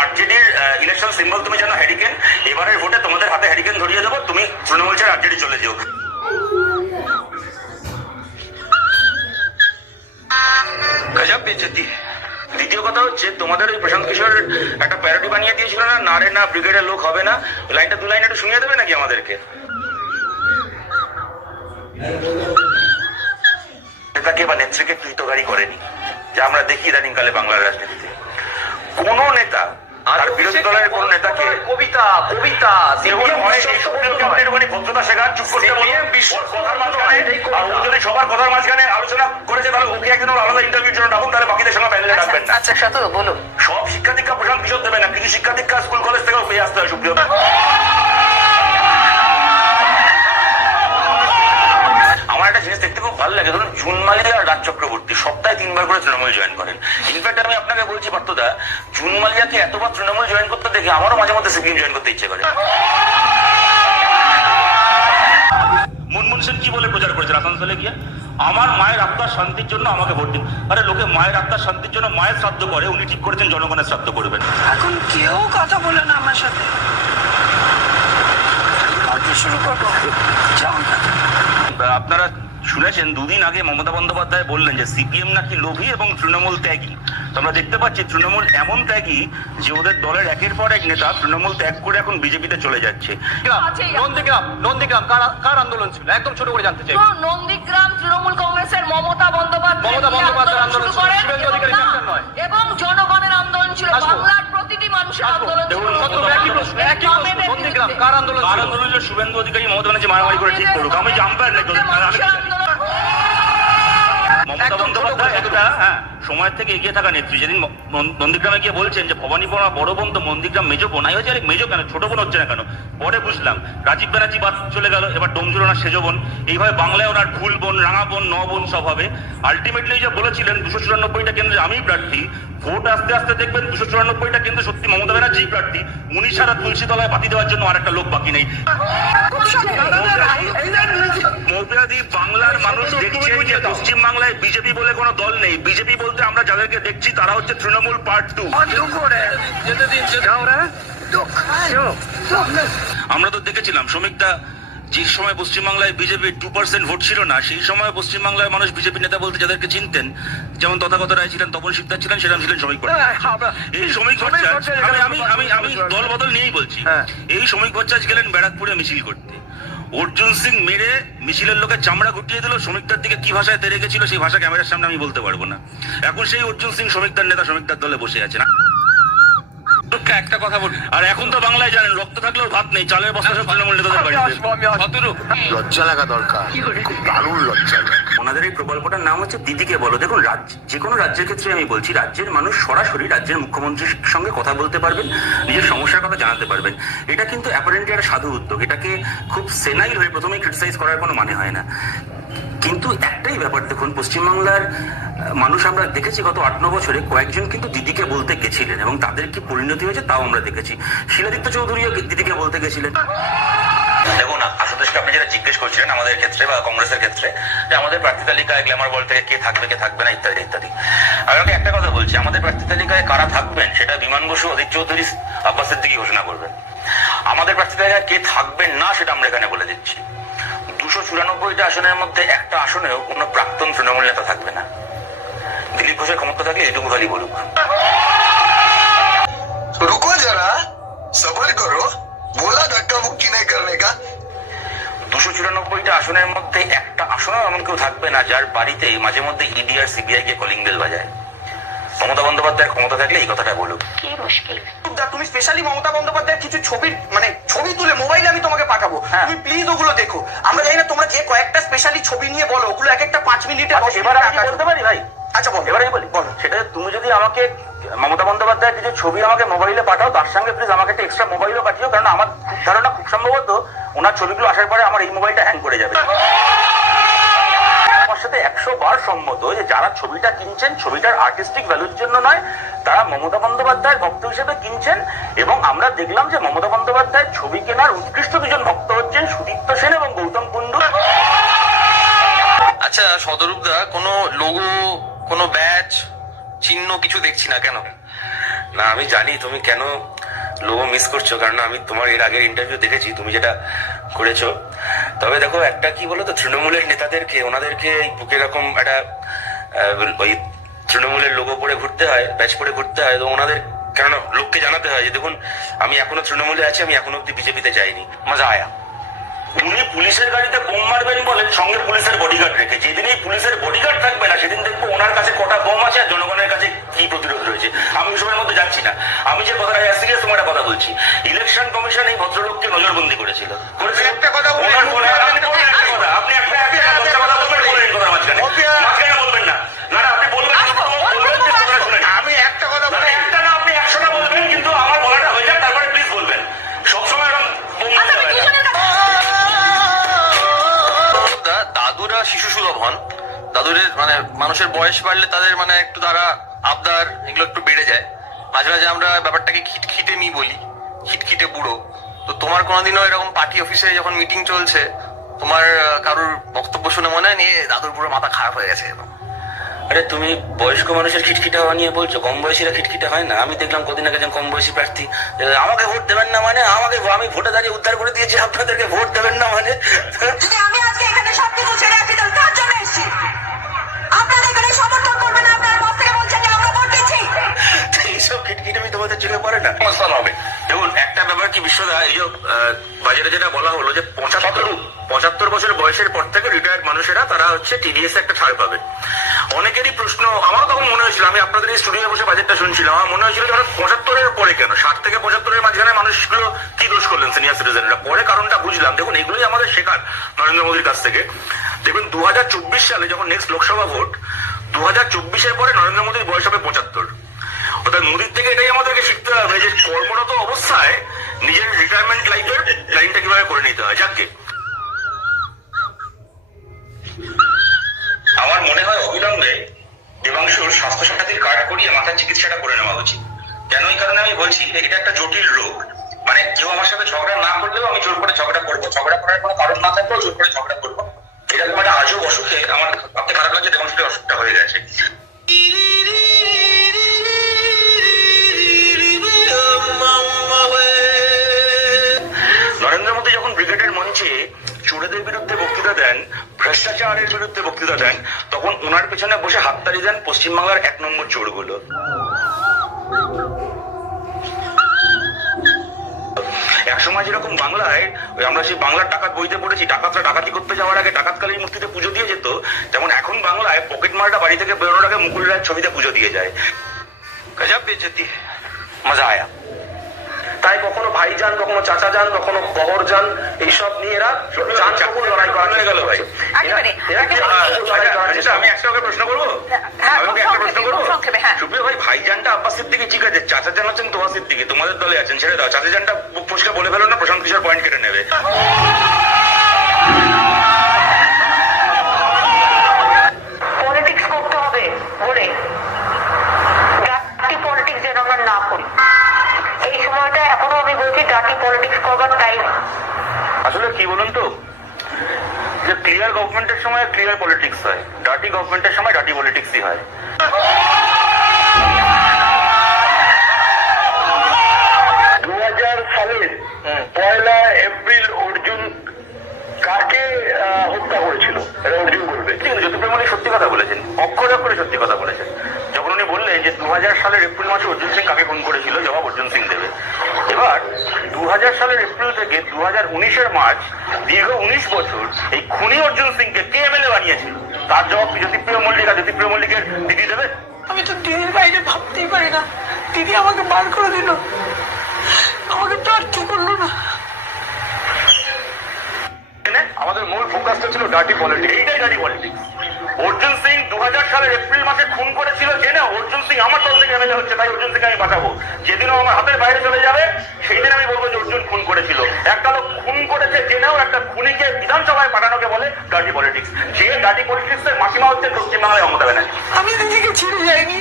আরজেডির election symbol তুমি জানো hurricane এবারের ভোটে তোমাদের হাতে হ্যারিকেন ধরিয়ে দেবো, তুমি তৃণমূল ছেড়ে আরজেডি চলে যেও। গজব বেজতি দ্বিতীয় কথা হচ্ছে, তোমাদের ওই প্রশান্ত কিশোর একটা প্যারোডি বানিয়ে দিয়েছিল না না রে না ব্রিগেডের লোক হবে না? লাইনটা, দু লাইন একটু শুনিয়ে দেবে নাকি আমাদেরকে? নেতাকে বা নেত্রীকে কৃতকারী করেনি, যা আমরা দেখি ইদানিং কালে বাংলার রাজনীতিতে। কোন নেতা আর বিরোধী দলের কোন নেতাকে? কবিতা? কবিতা? ভদ্রতা শেখান চুপ করতে বলো কথার মাঝখানে আর ও যদি সবার কথার মাঝখানে আলোচনা করেছে তাহলে ওকে একজন আলাদা ইন্টারভিউর জন্য ডাকুন তাহলে বাকিদের সঙ্গে প্যানেলে ডাকবেন না। আচ্ছা সাথে বলুন। সব শিক্ষা দীক্ষা প্রশান্ত কিশোর দেবে না কিছু শিক্ষা দীক্ষা স্কুল কলেজ থেকেও পেয়ে আসতে হয় সুপ্রিয় আমার একটা জিনিস দেখতে খুব ভালো লাগে। ধরুন জুন মালিয়া আর রাজ চক্রবর্তী সপ্তাহে তিনবার করে তৃণমূল জয়েন করেন। ইনফ্যাক্ট আমি আপনাকে বলছি পার্থদা জুন মালিয়াকে এতবার তৃণমূল জয়েন করতে দেখে আমারও মাঝে মধ্যে সিপিএম জয়েন করতে ইচ্ছে করে। মনমোহন সেন কি বলে প্রচার করেছেন? আসানসোলে গিয়ে? আমার মায়ের আত্মার শান্তির জন্য আমাকে ভোট দিন। আরে লোকে মায়ের আত্মার শান্তির জন্য মায়ের শ্রাদ্ধ করে উনি ঠিক করেছেন জনগণের শ্রাদ্ধ করবেন। এখন কেউ কথা বলে না আমার সাথে। শুরু করব। আপনারা শুনেছেন দুদিন আগে মমতা বন্দ্যোপাধ্যায় বললেন যে সিপিএম নাকি লোভী এবং তৃণমূল ত্যাগী। তো আমরা দেখতে পাচ্ছি তৃণমূল এমন ত্যাগী যে ওদের দলের একের পর এক নেতা তৃণমূল ত্যাগ করে এখন বিজেপিতে চলে যাচ্ছে। নন্দীগ্রাম নন্দীগ্রাম কার কার আন্দোলন ছিল? একদম ছোট করে জানতে চাই। নন্দীগ্রাম তৃণমূল কংগ্রেসের মমতা বন্দ্যোপাধ্যায় মমতা তিনি বন্দ্যোপাধ্যায়ের আন্দোলন এবং অধিকারী নয়। এবং জনগণের আন্দোলন ছিল। বাংলার প্রতিটি মানুষের আন্দোলন নন্দীগ্রাম কার আন্দোলন কার আন্দোলন ছিল? শুভেন্দু অধিকারী মমতা ব্যানার্জি মারামারি করে ঠিক করুক। আমি জাম্পায়ার নাকি আমি মানুষের কি জানি? আন্দোলন মমতা সময়ের থেকে এগিয়ে থাকা নেত্রী। যেদিন নন্দীগ্রামে গিয়ে বলছেন যে ভবানী পড়া বড় বোন তো নন্দীগ্রাম মেজো বোন। হচ্ছে আরে মেজো কেন? ছোট বোন হচ্ছে না কেন? পরে বুঝলাম। রাজীব ব্যানার্জি বাদ চলে গেল এবার ডোমজুর ওনার সেজো বোন। এইভাবে বাংলায় ওনার ফুল বোন রাঙা বোন ন বোন সব হবে। আলটিমেটলি যে বলেছিলেন দুশো চুরানব্বইটা কেন্দ্রে আমি প্রার্থী। ভোট আস্তে আস্তে দেখবেন দুশো চুরানব্বইটা কেন্দ্রে সত্যি মমতা ব্যানার্জি প্রার্থী। উনি সারা তুলসী তলায় বাতি দেওয়ার জন্য আর একটা লোক বাকি নেই। বাংলার মানুষ দেখছে যে পশ্চিম বাংলায় বিজেপি কোনো দল নেই। বিজেপি বলতে আমরা যাদেরকে দেখছি তারা হচ্ছে তৃণমূল পার্ট টু আমরা তো দেখেছিলাম শ্রমিকদা যে সময় পশ্চিমবাংলায় বিজেপির টু পার্সেন্ট ভোট ছিল না সেই সময় পশ্চিমবাংলায় মানুষ বিজেপি নেতা বলতে যাদেরকে চিনতেন যেমন তথাগত রায় ছিলেন তপন শিকদার ছিলেন সেরকম ছিলেন শ্রমিক ভট্টাচার্য। এই শ্রমিক ভট্টাচার্য আমি আমি আমি আমি দল বদল নিয়েই বলছি। হ্যাঁ। এই শ্রমিক ভট্টাচার্য গেলেন ব্যারাকপুরে মিছিল করতে। অর্জুন সিং মেরে মিছিলের লোকে চামড়া গুটিয়ে দিল শ্রমিকদার দিকে কি ভাষায় তেরে গেছিল সেই ভাষা ক্যামেরার সামনে আমি বলতে পারব না। এখন সেই অর্জুন সিং শ্রমিকদার নেতা শ্রমিকদার দলে বসে আছে না একটা কথা বলি। আর এখন তো বাংলায় জানেন রক্ত থাকলেও ভাত নেই চালের বস্তা সব তৃণমূল নেতাদের বাড়িতে। লজ্জা লাগা দরকার। খুব দারুণ লজ্জা ওনাদের এই প্রকল্পটার নাম হচ্ছে দিদিকে বলো। দেখুন রাজ্য যে কোনো রাজ্যের ক্ষেত্রে আমি বলছি রাজ্যের মানুষ সরাসরি রাজ্যের মুখ্যমন্ত্রীর সঙ্গে কথা বলতে পারবেন নিজের সমস্যার কথা জানাতে পারবেন। এটা কিন্তু অ্যাপারেন্টলি একটা সাধু উদ্যোগ। এটাকে খুব সেনাইল হয়ে প্রথমেই ক্রিটিসাইজ করার কোনো মানে হয় না। কিন্তু একটাই ব্যাপার দেখুন, পশ্চিমবাংলার মানুষ আমরা দেখেছি গত আট ন বছরে কয়েকজন কিন্তু দিদিকে বলতে গেছিলেন এবং তাদের কি পরিণতি হয়েছে তাও আমরা দেখেছি। শিলাদিত্য চৌধুরীও দিদিকে বলতে গেছিলেন। দেখুন, আশুতোষকে আপনি যেটা জিজ্ঞেস করছিলেন আমাদের ক্ষেত্রে বা কংগ্রেসের ক্ষেত্রে, যে আমাদের প্রার্থী তালিকায় গ্ল্যামার বল থেকে কে থাকবে কে থাকবে না, ইত্যাদি ইত্যাদি। আমি আপনাকে একটা কথা বলছি, আমাদের প্রার্থী তালিকায় কারা থাকবেন সেটা বিমান বসু অধিক চৌধুরী আব্বাসের দিকে ঘোষণা করবেন। আমাদের প্রার্থী তালিকায় কে থাকবেন না সেটা আমরা এখানে বলে দিচ্ছি। চুরানব্বইটা আসনের মধ্যে একটা আসনেও কোনো প্রাক্তন তৃণমূল নেতা থাকবে না। দিলীপ ঘোষের ক্ষমতা থাকলে এটুকু খালি বলুক। রুকো যারা সবার করো বলা ধাক্কা মুক্তি নাই করনে কা দুশো চুরানব্বইটা আসনের মধ্যে একটা আসনেও এমন কেউ থাকবে না যার বাড়িতে মাঝে মধ্যে ইডি আর সিবিআই কে কলিং বেল বাজায়। মমতা বন্দ্যোপাধ্যায়ের ক্ষমতা থাকলে এই কথাটা বলুক। দা, তুমি স্পেশালি মমতা বন্দ্যোপাধ্যায়ের কিছু ছবির মানে ছবি তুলে মোবাইলে আমি তোমাকে পাঠাবো। হ্যাঁ। তুমি প্লিজ ওগুলো দেখো। আমরা জানি না তোমরা যে কয়েকটা স্পেশালি ছবি নিয়ে বলো ওগুলো এক একটা পাঁচ মিনিটে দশ এবার আমি বলতে পারি ভাই? আচ্ছা বলো। এবার আমি বলি বলো। সেটা তুমি যদি আমাকে মমতা বন্দ্যোপাধ্যায়ের কিছু ছবি আমাকে মোবাইলে পাঠাও তার সঙ্গে প্লিজ আমাকে একটা এক্সট্রা মোবাইলও পাঠিও কারণ আমার ধারণা খুব সম্ভবত ওনার ছবিগুলো আসার পরে আমার এই মোবাইলটা হ্যাং করে যাবে আমার সাথে একশো বার সম্মত যে যারা ছবিটা কিনছেন ছবিটার আর্টিস্টিক ভ্যালুর জন্য নয় তারা মমতা বন্দ্যোপাধ্যায়ের ভক্ত হিসেবে কিনছেন এবং আমরা দেখলাম যে মমতা বন্দ্যোপাধ্যায়ের ছবি কেনার উৎকৃষ্ট দুজন ভক্ত হচ্ছেন সুদীপ্ত সেন এবং গৌতম কুণ্ডু। আচ্ছা সদরূপদা কোনো লোগো কোনো ব্যাচ চিহ্ন কিছু দেখছি না কেন? না আমি জানি তুমি কেন লোগো মিস করছ কারণ আমি তোমার এর আগের ইন্টারভিউ দেখেছি তুমি যেটা করেছ। তবে দেখো একটা কি বলতো তৃণমূলের নেতাদেরকে ওনাদেরকে এই বুকে এরকম একটা ওই তৃণমূলের লোগো পরে ঘুরতে হয় ব্যাচ পরে ঘুরতে হয় তো ওনাদের কেন লোককে জানাতে হয় যে দেখুন আমি এখনও তৃণমূলে আছি আমি এখনও অব্দি বিজেপিতে যাইনি। মজা আয়া। উনি পুলিশের গাড়িতে বোম মারবেন বলেন সঙ্গে পুলিশের বডিগার্ড রেখে যেদিন এই পুলিশের বডিগার্ড থাকবে না সেদিন দেখব ওনার কাছে কটা বোম আছে আর জনগণের কাছে মানুষের বয়স বাড়লে তাদের মানে একটু তারা আবদার এগুলো একটু বেড়ে যায়। মাঝে মাঝে আমরা ব্যাপারটাকে খিটখিটে নি বলি খিটখিটে বুড়ো। তো তোমার কোনোদিনও এরকম পার্টি অফিসে যখন মিটিং চলছে তোমার কারোর বক্তব্য শুনে মনে হয় নিয়ে দাদুর পুরো মাথা খারাপ হয়ে গেছে এরকম। আরে তুমি বয়স্ক মানুষের খিটখিটা হওয়া নিয়ে বলছো? কম বয়সীরা খিটখিটা হয় না? আমি দেখলাম কদিন আগে একজন কম বয়সী প্রার্থী আমাকে ভোট দেবেন না মানে আমাকে আমি ভোটে দাঁড়িয়ে উদ্ধার করে দিয়েছি আপনাদেরকে ভোট দেবেন না মানে। হচ্ছে টিডিএস একটা ছাড় পাবে। অনেকেরই প্রশ্ন, আমারও তখন মনে হয়েছিল, আমি আপনাদের এই স্টুডিও বসে বাজেটটা শুনছিলাম, আমার মনে হয়েছিল হঠাৎ পঁচাত্তরের পরে কেন, ষাট থেকে পঁচাত্তরের মাঝখানে মানুষগুলো কি দোষ করলেন সিনিয়র সিটিজেনরা পরে কারণটা বুঝলাম। দেখুন, এগুলোই আমাদের শেখার নরেন্দ্র মোদীর কাছ থেকে। দেখুন দু সালে যখন নেক্সট লোকসভা ভোট দু হাজার চব্বিশের পরে নরেন্দ্র মোদীর বয়স হবে পঁচাত্তর। অর্থাৎ মোদির থেকে এটাই আমাদেরকে শিখতে হবে যে কর্মরত অবস্থায় নিজের রিটায়ারমেন্ট লাইফের লাইনটা কীভাবে করে নিতে হয়। যাকে মনে হয় অবিলম্বে দেবাংশুর স্বাস্থ্য সাথীর কার্ড করিয়ে মাথার চিকিৎসাটা করে নেওয়া উচিত। কেন এই কারণে আমি বলছি, এটা একটা জটিল রোগ। মঞ্চে চোরেদের বিরুদ্ধে বক্তৃতা দেন, ভ্রষ্টাচারের বিরুদ্ধে বক্তৃতা দেন, তখন ওনার পেছনে বসে হাততালি দেন পশ্চিমবাংলার এক নম্বর চোরগুলো। এক সময় যেরকম বাংলায় আমরা সেই বাংলার ডাকাত বইতে পড়েছি, ডাকাতরা ডাকাতি করতে যাওয়ার আগে ডাকাতকালীর মূর্তিতে পুজো দিয়ে যেত, তেমন এখন বাংলায় পকেট মারটা বাড়ি থেকে বেরোনোর আগে মুকুল রায়ের ছবিতে পুজো দিয়ে যায়। গজব বেজতি, মজা আয়া। তাই কখনো ভাই যান কখনো চাচা যান কখনো বহর যান এইসব নিয়ে এরা যান কখন লড়াই করা হয়ে গেল ভাই। আচ্ছা, চেষ্টা আমি একশো ওকে প্রশ্ন করব? হ্যাঁ, আমি ওকে একটা প্রশ্ন করব? খুব সংক্ষেপে, হ্যাঁ। সুপ্রিয় ভাই ভাইজানটা আব্বাস সিদ্দিকি ঠিক আছে চাচা জান হচ্ছেন তোহা সিদ্দিকি তোমাদের দলে আছেন ছেড়ে দাও। চাচা বুক ফসকে বলে ফেলো না প্রশান্ত কিশোর পয়েন্ট কেটে নেবে। পলিটিক্স করতে হবে বলে। পলিটিক্স যেন আমরা না করি এই সময়টা এখনও আমি বলছি ডাটি পলিটিক্স করবার টাইম আসলে কি বলুন তো? যে ক্লিয়ার গভর্নমেন্টের সময় ক্লিয়ার পলিটিক্স হয়। ডার্টি গভর্নমেন্টের সময় ডার্টি পলিটিক্সই হয়। দু হাজার সালের পয়লা এপ্রিল অর্জুন কাকে আহ, হত্যা করেছিল? এটা অর্জুন করবে জ্যোতিপ্রিয় মল্লিক সত্যি কথা বলেছেন। অক্ষরে অক্ষরে সত্যি কথা বলেছেন। যখন উনি বললেন যে দু হাজার সালের এপ্রিল মাসে অর্জুন সিং কাকে খুন করেছিল জবাব অর্জুন সিং দেবে। এবার দু সালের এপ্রিল থেকে দু হাজার উনিশের মার্চ দীর্ঘ উনিশ বছর এই খুনি অর্জুন সিংকে কে এমএলএ বানিয়েছিল? তার জবাব জ্যোতিপ্রিয় মল্লিক? আর জ্যোতিপ্রিয় মল্লিকের দিদি দেবে? আমি তো দিদির বাইরে ভাবতেই পারি না। দিদি আমাকে বার করে দিল। আমাকে প্রার্থী করল না। আমাদের মূল ফোকাসটা ছিল ডার্টি পলিটিক্স এইটাই ডার্টি পলিটিক্স অর্জুন হাজার সালের এপ্রিল মাসে খুন করেছিল জেনে অর্জুন সিং আমার দল থেকে এমএলএ হচ্ছে, তাই অর্জুন সিং আমি বাঁচাবো যেদিন আমার হাতের বাইরে চলে যাবে, সেই দিন আমি বলব যে অর্জুন খুন করেছিল। একটা লোক খুন করেছে জেনেও একটা খুনিকে বিধানসভায় পাঠানোকে বলে ডার্টি পলিটিক্স। যে ডার্টি পলিটিক্সের মাসিমা হচ্ছে পশ্চিমবাংলায় মমতা ব্যানার্জি। আমি নিজেকে ছেড়ে যাইনি।